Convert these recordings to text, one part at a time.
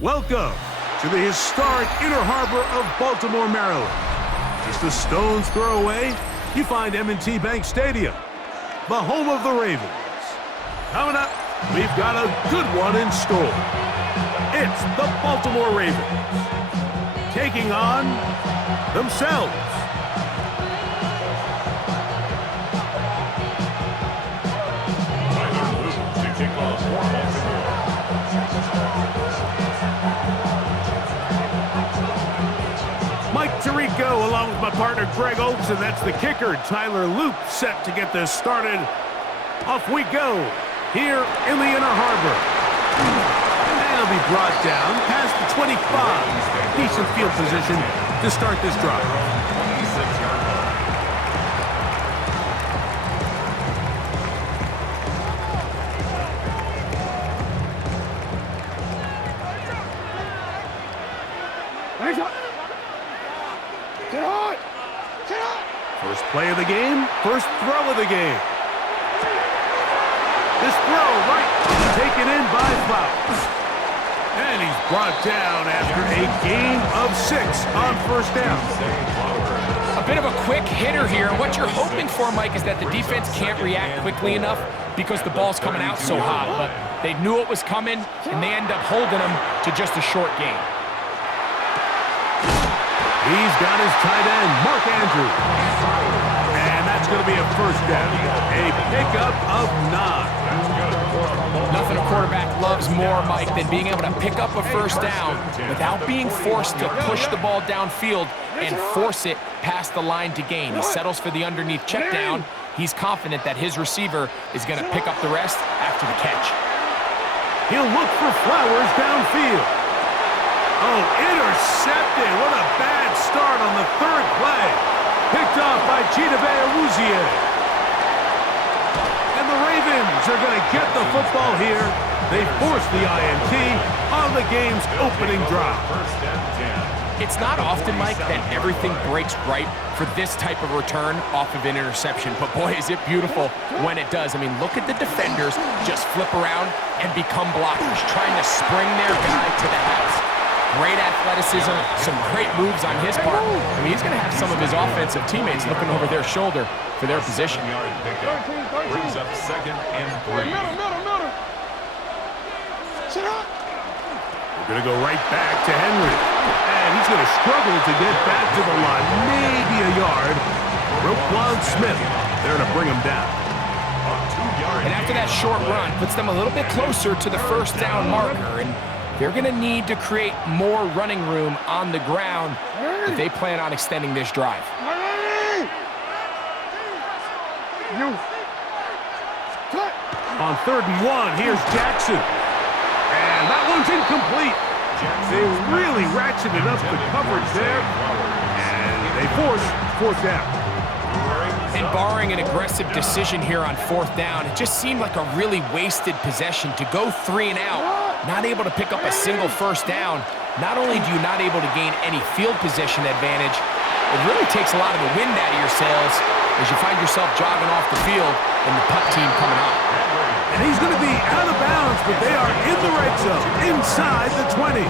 Welcome to the historic Inner Harbor of Baltimore, Maryland. Just a stone's throw away, you find M&T Bank Stadium, the home of the Ravens. Coming up, we've got a good one in store. It's the Baltimore Ravens taking on themselves. Mike Tirico along with my partner Greg Oaks, and that's the kicker, Tyler Loop, set to get this started. Off we go here in the Inner Harbor. And it'll be brought down past the 25. Decent field position to start this drive. First play of the game, first throw of the game. This throw right taken in by Flowers. And he's brought down after a gain of 6 on first down. A bit of a quick hitter here. What you're hoping for, Mike, is that the defense can't react quickly enough because the ball's coming out so hot. But they knew it was coming, and they end up holding them to just a short gain. He's got his tight end, Mark Andrews. And that's going to be a first down. A pickup of 9. Nothing a quarterback loves more, Mike, than being able to pick up a first down without being forced to push the ball downfield and force it past the line to gain. He settles for the underneath check down. He's confident that his receiver is going to pick up the rest after the catch. He'll look for Flowers downfield. Oh, intercepted. What a bad start on the third play. Picked off by Chidobe Awuzie. And the Ravens are going to get the football here. They force the INT on the game's opening drive. It's not often, Mike, that everything breaks right for this type of return off of an interception. But boy, is it beautiful when it does. I mean, look at the defenders just flip around and become blockers, trying to spring their guy to the house. Great athleticism, some great moves on his part. I mean, he's going to have some of his offensive teammates looking over their shoulder for their position. Brings up 2nd and 3. We're going to go right back to Henry. And he's going to struggle to get back to the line. Maybe a yard. Roquan Smith there to bring him down. And after that short run, puts them a little bit closer to the first down marker. And they're going to need to create more running room on the ground if they plan on extending this drive. On 3rd and 1, here's Jackson. And that one's incomplete. They really ratcheted up the coverage there. And they force 4th down. And barring an aggressive decision here on 4th down, it just seemed like a really wasted possession to go 3 and out. Not able to pick up a single first down. Not only do you not able to gain any field position advantage, it really takes a lot of the wind out of your sails as you find yourself jogging off the field and the punt team coming on. And he's going to be out of bounds, but they are in the red zone, inside the 20.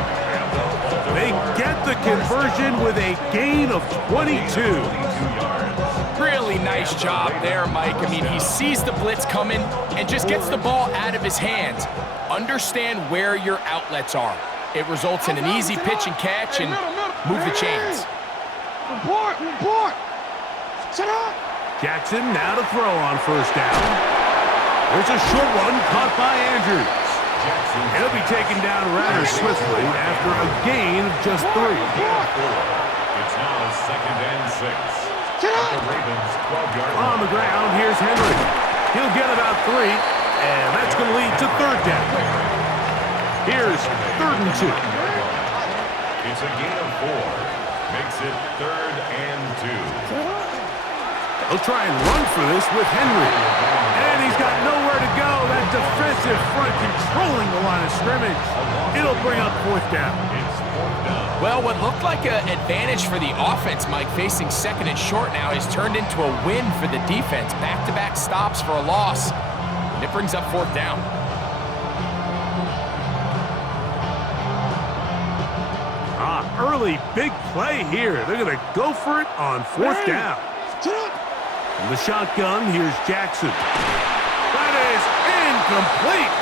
They get the conversion with a gain of 22. Really nice job there, Mike. I mean, he sees the blitz coming and just gets the ball out of his hands. Understand where your outlets are. It results in an easy pitch and catch and move the chains. Jackson now to throw on first down. There's a short one caught by Andrews. He'll be taken down rather swiftly after a gain of just 3. It's now 2nd and 6. The Ravens 12-yard line. On the ground, here's Henry. He'll get about 3, and that's going to lead to 3rd down. Here's 3rd and 2. It's a gain of 4. Makes it 3rd and 2. They'll try and run for this with Henry. And he's got nowhere to go. That defensive front controlling the line of scrimmage. It'll bring up 4th down. It's 4th down. Well, what looked like an advantage for the offense, Mike, facing 2nd and short now, has turned into a win for the defense. Back-to-back stops for a loss. And it brings up 4th down. really big play here. They're going to go for it on 4th down. From the shotgun, here's Jackson. That is incomplete.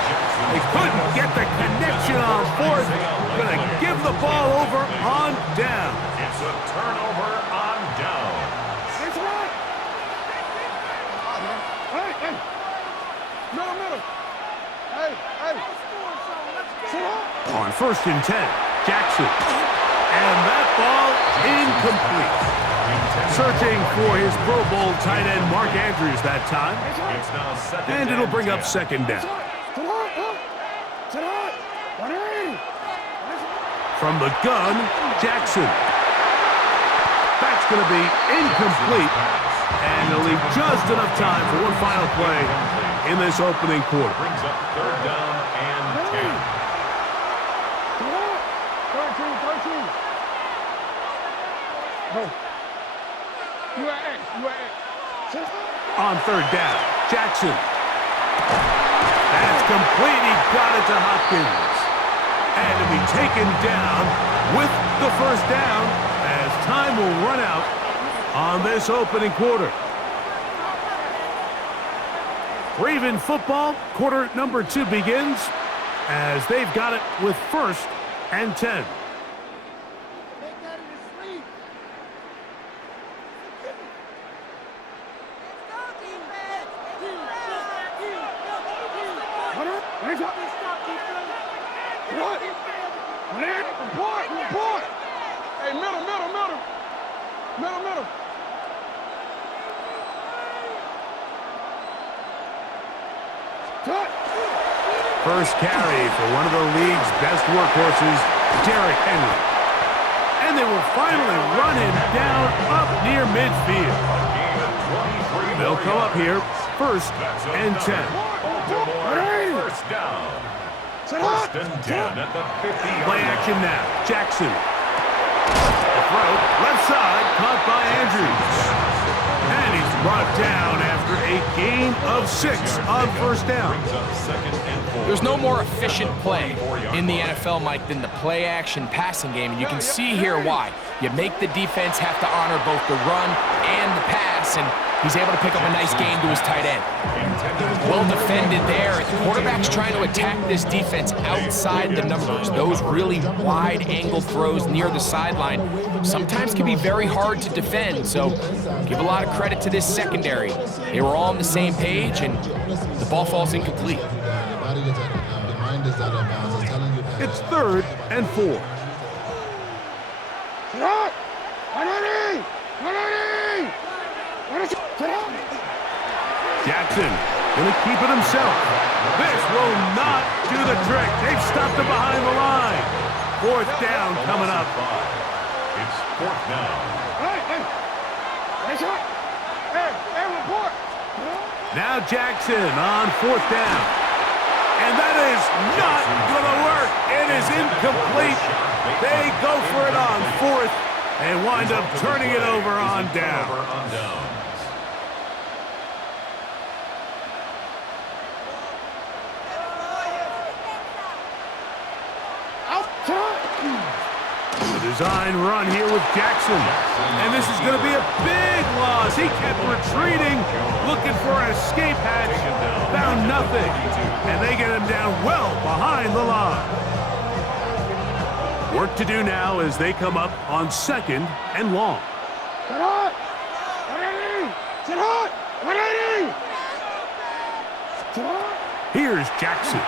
They couldn't get the connection on 4th. Going to give the ball over on down. It's a turnover on down. On 1st and 10, Jackson. And that ball incomplete. Searching for his Pro Bowl tight end Mark Andrews that time. It's now second And it'll bring up 10. 2nd down. From the gun, Jackson. That's going to be incomplete. And they'll leave just enough time for one final play in this opening quarter. Brings up 3rd down and 10. On 3rd down, Jackson. That's complete. He got it to Hopkins. And to be taken down with the 1st down as time will run out on this opening quarter. Raven football, quarter number 2 begins as they've got it with 1st and 10. First carry for one of the league's best workhorses, Derrick Henry. And they will finally run him down up near midfield. They'll come up here, 1st and 10. First down. 1st and 10 at the 50-yard Play action now. Jackson. The throw, left side, caught by Andrews. And he's brought down after a gain of 6 on 1st down. There's no more efficient play in the NFL, Mike, than the play-action passing game, and you can see here why. You make the defense have to honor both the run and the pass, and he's able to pick up a nice gain to his tight end. Well defended there. The quarterback's trying to attack this defense outside the numbers. Those really wide-angle throws near the sideline sometimes can be very hard to defend, so give a lot of credit to this secondary. They were all on the same page, and the ball falls incomplete. It's 3rd and 4. Jackson going to keep it himself. This will not do the trick. They've stopped him behind the line. 4th down coming up. It's 4th down. Now Jackson on 4th down. And that is not going to work. It is incomplete. They go for it on 4th and wind up turning it over on down. Design run here with Jackson. And this is going to be a big loss. He kept retreating, looking for an escape hatch. Found nothing. And they get him down well behind the line. Work to do now as they come up on 2nd and long. Here's Jackson.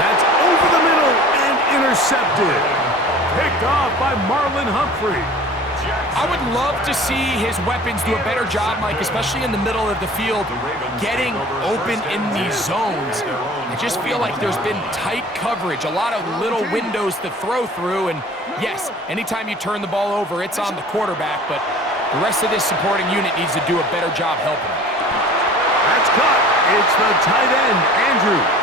That's over the middle and intercepted. Picked off by Marlon Humphrey. I would love to see his weapons do a better job, Mike, especially in the middle of the field, getting open in these zones. I just feel like there's been tight coverage, a lot of little windows to throw through, and yes, anytime you turn the ball over, it's on the quarterback, but the rest of this supporting unit needs to do a better job helping him. That's caught. It's the tight end, Andrews.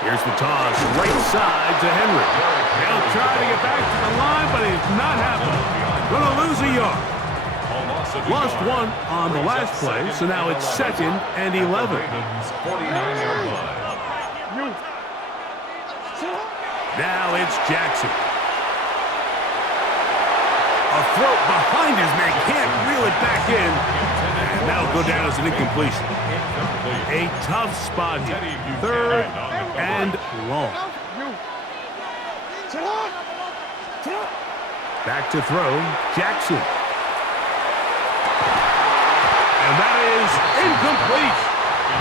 Here's the toss, right side to Henry. He'll try to get back to the line, but he's not happening. Going to lose a yard. A loss of Lost one on the last play, so now it's 2nd and 11. 49-yard line. Now it's Jackson. A throw behind his man, can't reel it back in. And that'll go down as an incompletion. A tough spot here. 3rd and long. Back to throw, Jackson. And that is incomplete.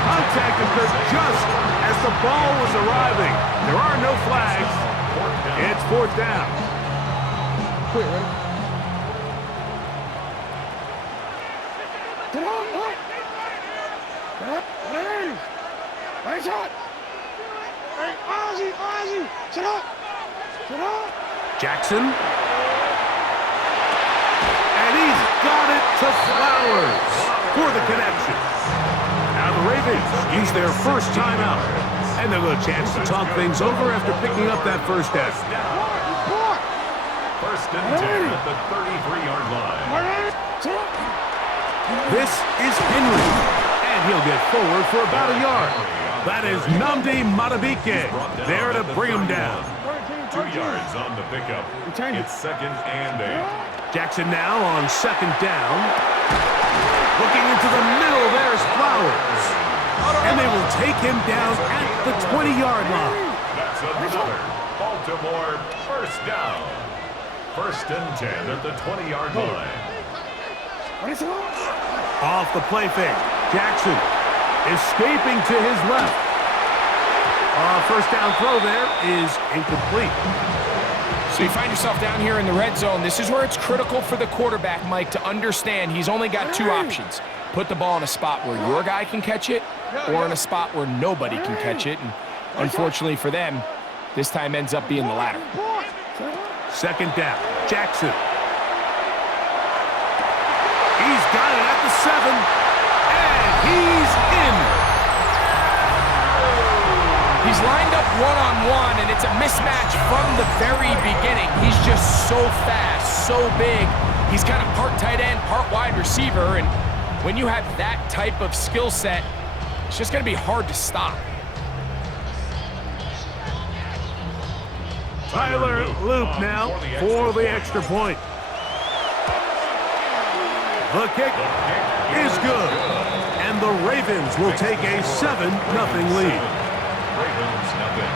Contact occurred just as the ball was arriving. There are no flags. It's 4th down. Quit, right? Jackson. And he's got it to Flowers for the connection. Now the Ravens use their first timeout. And they'll get a chance to talk things over after picking up that first down. 1st and 10 at the 33-yard line. This is Henry. And he'll get forward for about a yard. That is Nnamdi Madubuike there to bring him down. 2 yards on the pickup. It's 2nd and 8. Jackson now on 2nd down. Looking into the middle, there's Flowers. And they will take him down at the 20-yard line. That's another Baltimore first down. 1st and 10 at the 20-yard line. Off the play fake. Jackson escaping to his left. First down throw there is incomplete. So you find yourself down here in the red zone. This is where it's critical for the quarterback, Mike, to understand he's only got 2 options. Put the ball in a spot where your guy can catch it or in a spot where nobody can catch it. And unfortunately for them, this time ends up being the latter. 2nd down. Jackson. He's got it at the 7. And he's in. He's lined up one-on-one, and it's a mismatch from the very beginning. He's just so fast, so big. He's kind of part tight end, part wide receiver, and when you have that type of skill set, it's just going to be hard to stop. Tyler Loop now for the extra point. The kick is good, and the Ravens will take a 7-0 lead. Ravens, nothing.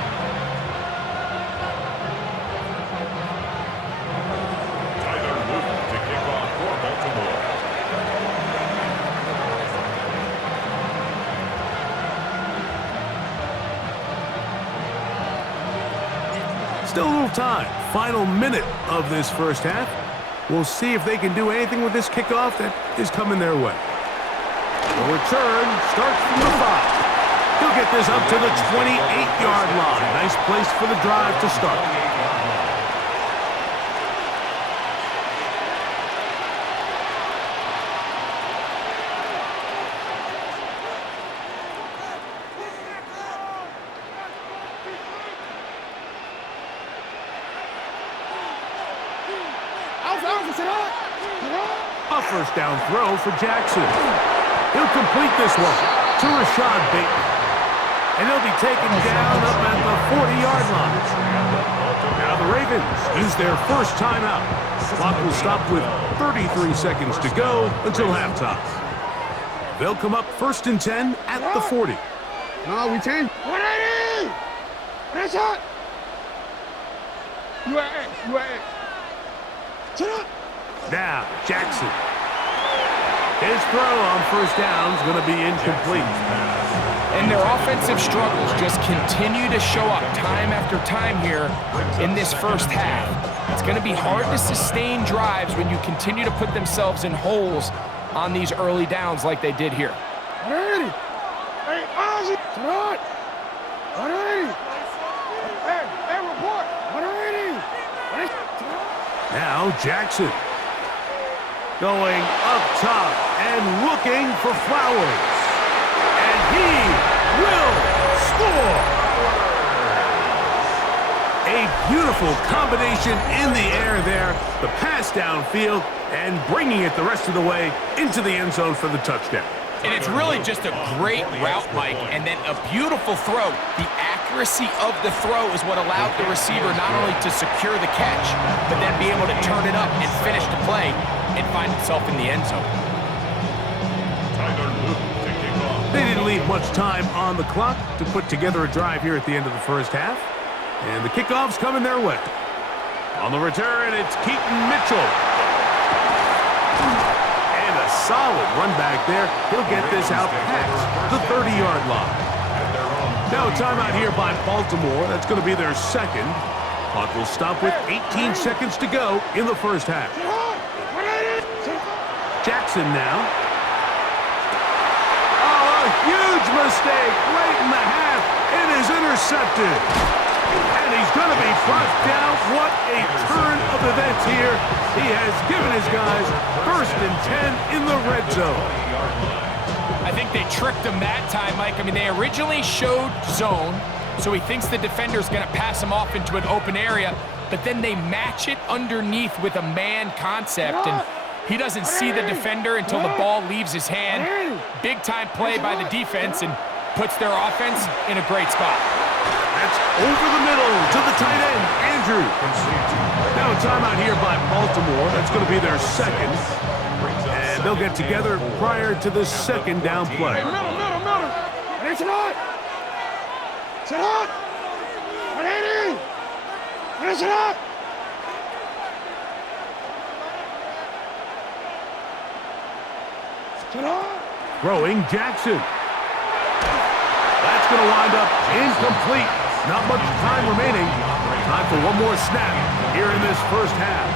Tyler Loop to kick off for Baltimore. Still a little time. Final minute of this first half. We'll see if they can do anything with this kickoff that is coming their way. The return starts from the 5. He'll get this up to the 28-yard line. Nice place for the drive to start. A first down throw for Jackson. He'll complete this one to Rashad Bateman. And he'll be taken down up at the 40-yard line. Now the Ravens use their first timeout. Clock will stop with 33 seconds to go until halftime. They'll come up 1st and 10 at the 40. No, we change. 180! That's hot! You are it. Shut up! Now, Jackson. His throw on first down is going to be incomplete. And their offensive struggles just continue to show up time after time here in this first half. It's going to be hard to sustain drives when you continue to put themselves in holes on these early downs like they did here. Ready? Hey, Ozzy! Shut up! 180! Hey, report! 180! Now Jackson going up top and looking for Flowers. And he will score! A A beautiful combination in the air there, the pass downfield, and bringing it the rest of the way into the end zone for the touchdown. And it's really just a great route, Mike, and then a beautiful throw. The accuracy of the throw is what allowed the receiver not only to secure the catch, but then be able to turn it up and finish the play and find himself in the end zone. They didn't leave much time on the clock to put together a drive here at the end of the first half. And the kickoff's coming their way. On the return, it's Keaton Mitchell. And a solid run back there. He'll get this out past the 30-yard line. Now a timeout here by Baltimore. That's going to be their second. Clock will stop with 18 seconds to go in the first half. Jackson now. Oh, a huge mistake late in the half. It is intercepted. And he's going to be brought down. What a turn of events here. He has given his guys 1st and 10 in the red zone. I think they tricked him that time, Mike. I mean, they originally showed zone, so he thinks the defender's going to pass him off into an open area, but then they match it underneath with a man concept, and he doesn't see the defender until the ball leaves his hand. Big-time play by the defense and puts their offense in a great spot. That's over the middle to the tight end, Andrew. Now a timeout here by Baltimore. That's going to be their second. And they'll get together prior to the second down play. Middle. It's not. Sit up. What are you? What is it up? Sit up. Throwing Jackson. That's going to wind up incomplete. Not much time remaining. Time for one more snap here in this first half.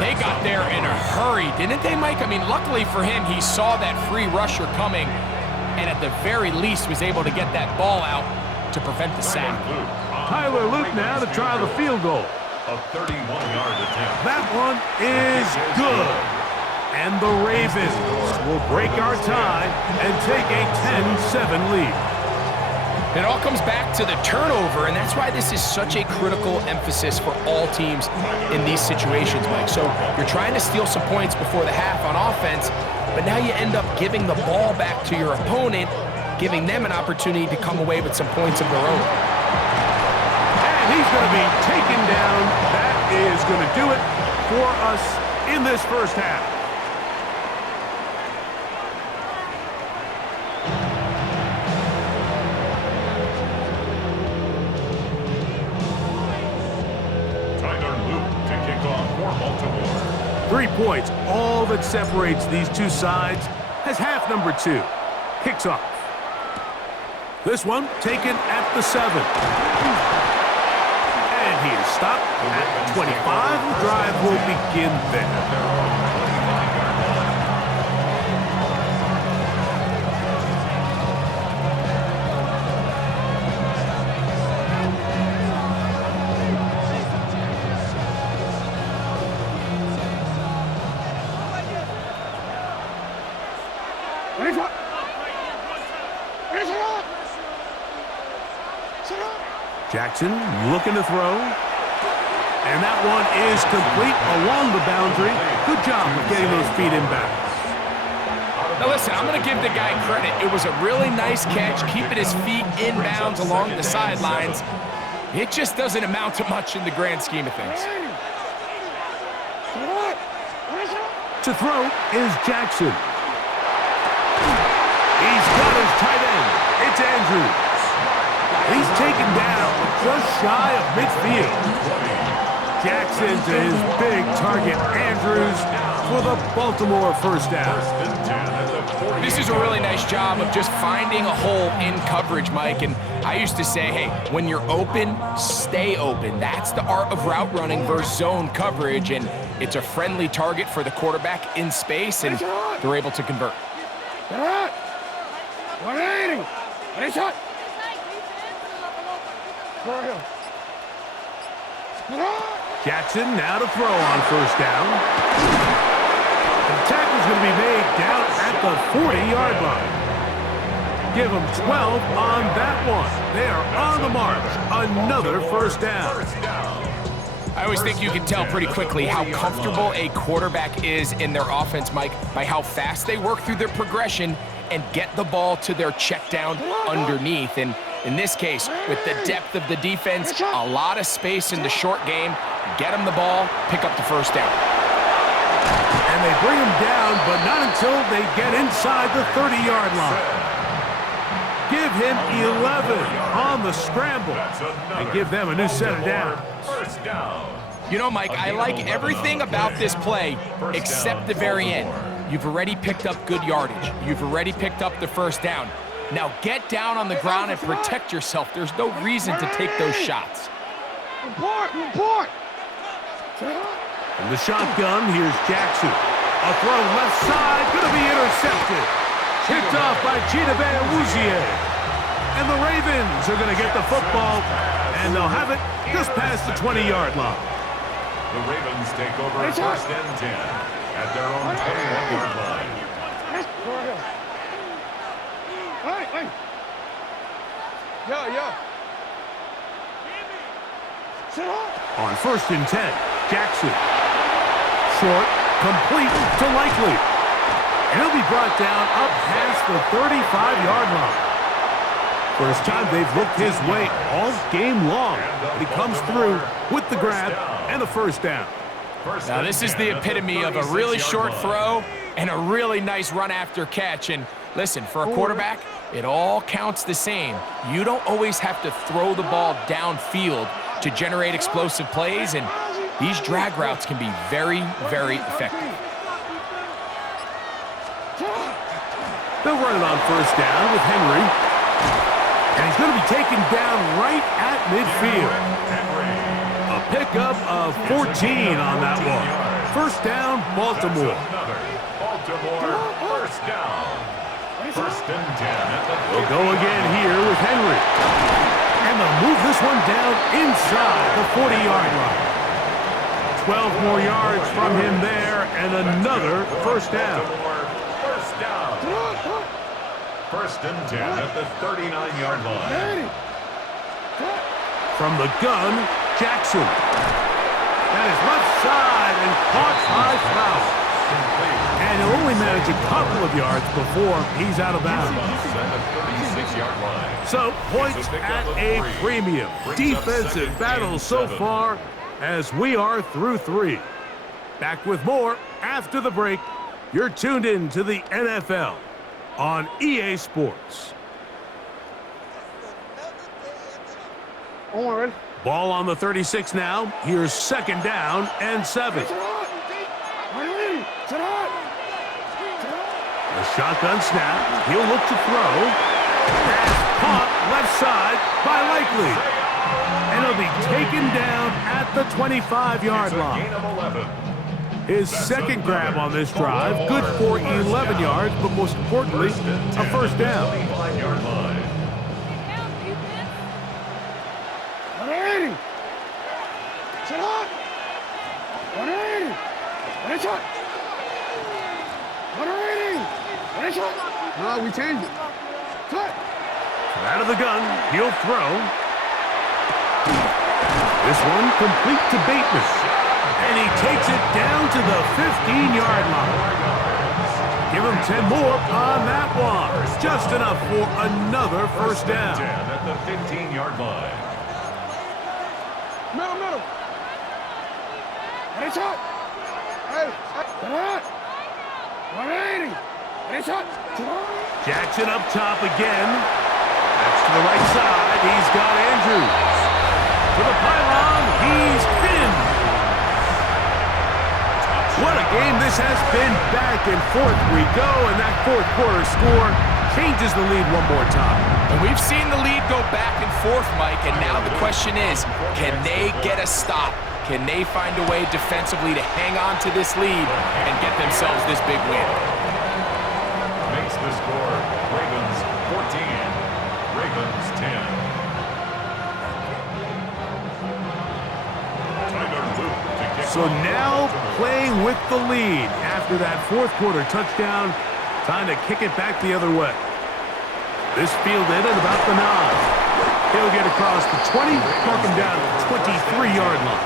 They got there in a hurry, didn't they, Mike? I mean, luckily for him, he saw that free rusher coming and at the very least was able to get that ball out to prevent the sack. Tyler Luke now to try the field goal. A 31-yard attempt. That one is good. And the Ravens will break our tie and take a 10-7 lead. It all comes back to the turnover, and that's why this is such a critical emphasis for all teams in these situations, Mike. So you're trying to steal some points before the half on offense, but now you end up giving the ball back to your opponent, giving them an opportunity to come away with some points of their own. And he's going to be taken down. That is going to do it for us in this first half. Tyler Luke to kick off for Baltimore. 3 points, all that separates these two sides, has half number 2. Kicks off. This one taken at the 7. And he is stopped at the 25. The drive will begin there. Jackson looking to throw. And that one is complete along the boundary. Good job of getting those feet inbounds. Now listen, I'm going to give the guy credit. It was a really nice catch, keeping his feet inbounds along the sidelines. It just doesn't amount to much in the grand scheme of things. To throw is Jackson. He's got his tight end. It's Andrews. He's taken down just shy of midfield. Jackson to his big target, Andrews, for the Baltimore first down. This is a really nice job of just finding a hole in coverage, Mike. And I used to say, hey, when you're open, stay open. That's the art of route running versus zone coverage. And it's a friendly target for the quarterback in space, and they're able to convert. Jackson now to throw on first down. The tackle's going to be made down at the 40-yard line. Give them 12 on that one. They are on the march. Another first down. I always think you can tell pretty quickly how comfortable a quarterback is in their offense, Mike, by how fast they work through their progression and get the ball to their check down underneath. And in this case, with the depth of the defense, a lot of space in the short game, get them the ball, pick up the first down. And they bring him down, but not until they get inside the 30-yard line. Give him 11 on the scramble and give them a new set of downs. First down. You know, Mike, I like everything about this play except the very end. You've already picked up good yardage. You've already picked up the first down. Now get down on the ground and protect yourself. There's no reason to take those shots. Report! In the shotgun, here's Jackson. A throw left side, going to be intercepted. Picked off by Chidobe Awuzie. And the Ravens are going to get the football, and they'll have it just past the 20-yard line. The Ravens take over first and 10 at their own 21-yard line. Hey! Yeah. Sit up. On first and 10, Jackson. Short, complete to Likely. And he'll be brought down up past the 35-yard line. First time they've looked his way all game long. But he comes through with the grab and a first down. Now this is the epitome of a really short throw and a really nice run after catch. And listen, for a quarterback, it all counts the same. You don't always have to throw the ball downfield to generate explosive plays, and these drag routes can be very, very effective. They'll run it on first down with Henry. And he's going to be taken down right at midfield. A pickup of 14 on that one. First down, Baltimore. Baltimore first down. First and 10 at the 50. They'll go again here with Henry. And they'll move this one down inside the 40-yard line. 12 more yards from him there, and another first down. First down. First and 10 at the 39-yard line. From the gun, Jackson. That is left side and caught by Flowers. And he'll only manage a couple of yards before he's out of bounds. So points at a premium. Defensive battle so far as we are through 3. Back with more after the break. You're tuned in to the NFL on EA Sports. Ball on the 36 now. Here's second down and 7. The shotgun snap. He'll look to throw. Pass caught left side by Likely. And he'll be taken down at the 25-yard line. His second grab on this drive, good for 11 yards, but most importantly, a first down. No, we changed it. Cut. Out of the gun, he'll throw. This one complete to Bateman. And he takes it down to the 15-yard line. Give him 10 more on that one. Just enough for another first down. 10 at the 15-yard line. Middle. Ready, shot. Hey, come on. 180. Ready, shot. Jackson up top again. That's to the right side. He's got Andrews. To the pylon. He's in. What a game this has been. Back and forth we go, and that fourth quarter score changes the lead one more time. And we've seen the lead go back and forth, Mike, and now the question is, can they get a stop? Can they find a way defensively to hang on to this lead and get themselves this big win? Makes the score Ravens 14, Ravens 10. So now playing with the lead after that fourth quarter touchdown. Time to kick it back the other way. This fielded at about the 9. He'll get across the 20, mark him down at the 23-yard line.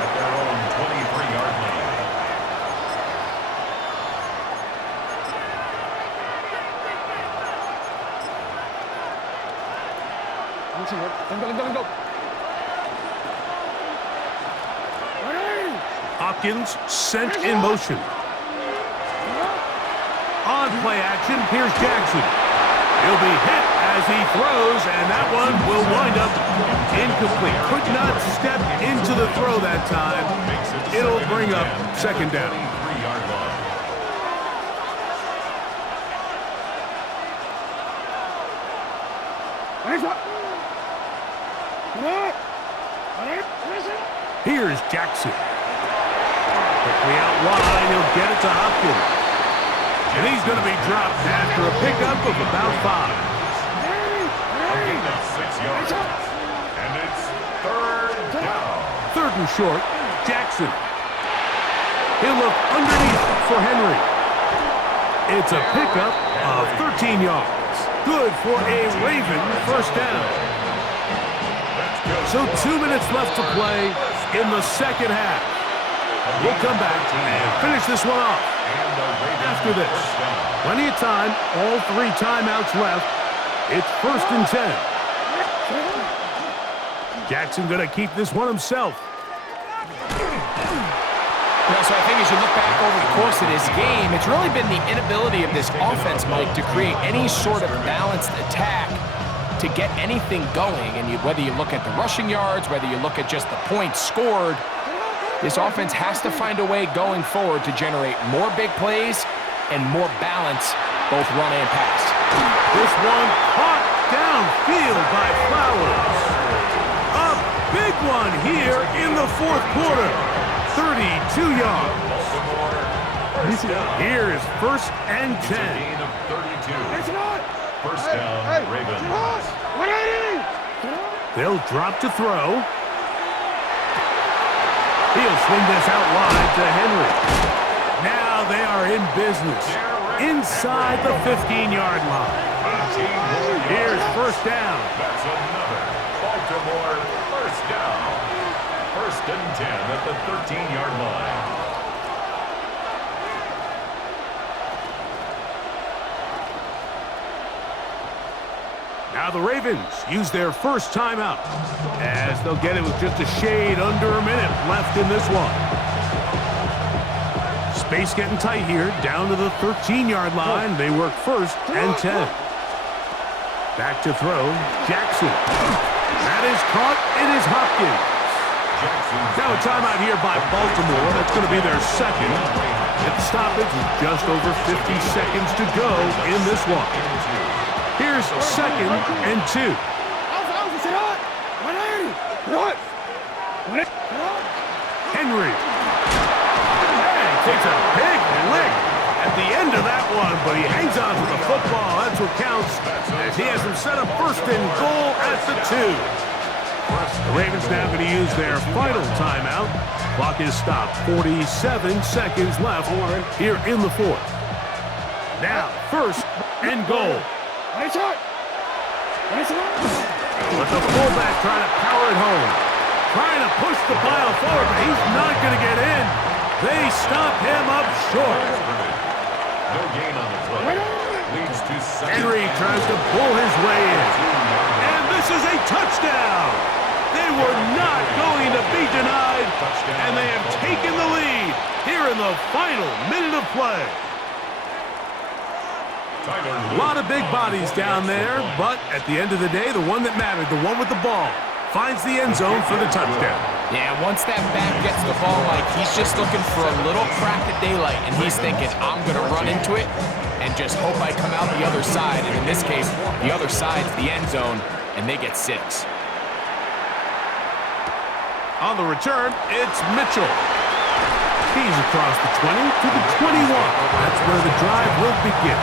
At their own 23-yard line. Let go. Hopkins sent in motion. On play action, here's Jackson. He'll be hit as he throws, and that one will wind up incomplete. Could not step into the throw that time. It'll bring up second down. 23-yard line. Here's Jackson. Quickly out wide, he'll get it to Hopkins. And he's going to be dropped after a pickup of about 5. A gain of 6 yards. And it's third down. Third and short, Jackson. He'll look underneath for Henry. It's a pickup of 13 yards. Good for a Raven first down. So 2 minutes left to play in the second half. We'll come back and finish this one off. After this, plenty of time, all 3 timeouts left. It's 1st and 10. Jackson going to keep this one himself. So I think as you look back over the course of this game, it's really been the inability of this offense, Mike, to create any sort of balanced attack to get anything going. And whether you look at the rushing yards, whether you look at just the points scored, this offense has to find a way going forward to generate more big plays and more balance, both run and pass. This one caught downfield by Flowers. A big one here in the 4th quarter. 32 yards. Here is 1st and 10. Gain of 32. First down, Ravens. They'll drop to throw. He'll swing this out wide to Henry. Now they are in business inside the 15-yard line. Here's first down. That's another Baltimore first down. 1st and 10 at the 13-yard line. Now the Ravens use their first timeout as they'll get it with just a shade under a minute left in this one. Space getting tight here, down to the 13-yard line. They work 1st and 10. Back to throw, Jackson. That is caught. It is Hopkins. Now a timeout here by Baltimore. That's going to be their second. At the stoppage with just over 50 seconds to go in this one. Here's 2nd and 2. Henry. Hey, takes a big lick at the end of that one, but he hangs on to the football. That's what counts as he has him set up 1st and goal at the 2. The Ravens now going to use their final timeout. Clock is stopped. 47 seconds left here in the 4th. Now, 1st and goal. But the fullback trying to power it home. Trying to push the pile forward, but he's not going to get in. They stop him up short. No gain on the play. Leads to Henry tries to pull his way in. And this is a touchdown. They were not going to be denied, and they have taken the lead here in the final minute of play. A lot of big bodies down there, but at the end of the day, the one that mattered, the one with the ball, finds the end zone for the touchdown. Yeah, once that back gets the ball, Mike, he's just looking for a little crack of daylight, and he's thinking, I'm going to run into it and just hope I come out the other side. And in this case, the other side's the end zone, and they get 6. On the return, it's Mitchell. He's across the 20 to the 21. That's where the drive will begin.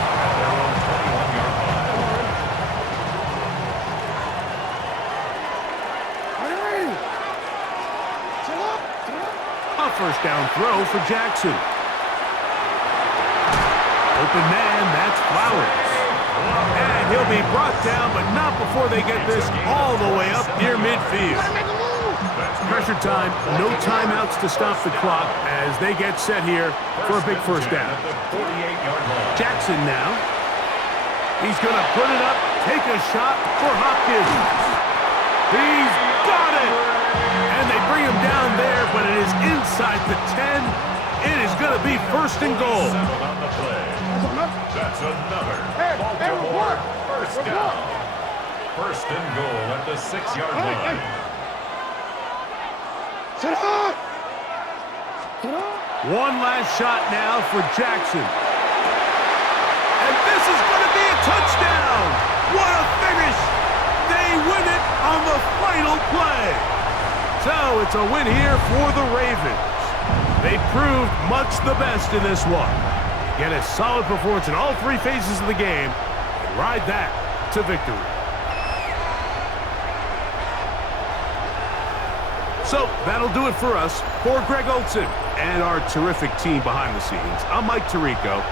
A first down throw for Jackson. Open man, that's Flowers. And he'll be brought down, but not before they get this all the way up near midfield. Pressure time, no timeouts to stop the clock as they get set here for a big first down. Jackson now. He's going to put it up, take a shot for Hopkins. He's got it! And they bring him down there, but it is inside the 10. It is going to be first and goal. That's another Baltimore first down. First and goal at the 6-yard line. Sit up! One last shot now for Jackson. And this is going to be a touchdown! What a finish! They win it on the final play. So it's a win here for the Ravens. They proved much the best in this one. Get a solid performance in all three phases of the game and ride that to victory. So that'll do it for us. For Greg Olson and our terrific team behind the scenes, I'm Mike Tirico.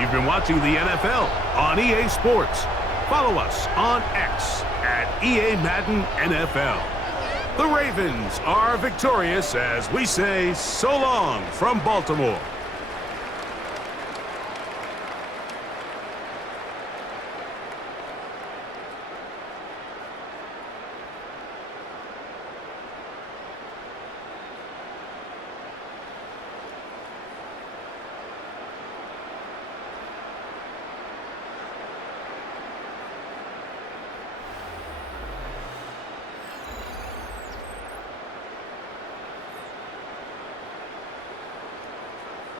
You've been watching the NFL on EA Sports. Follow us on X at EA Madden NFL. The Ravens are victorious as we say so long from Baltimore.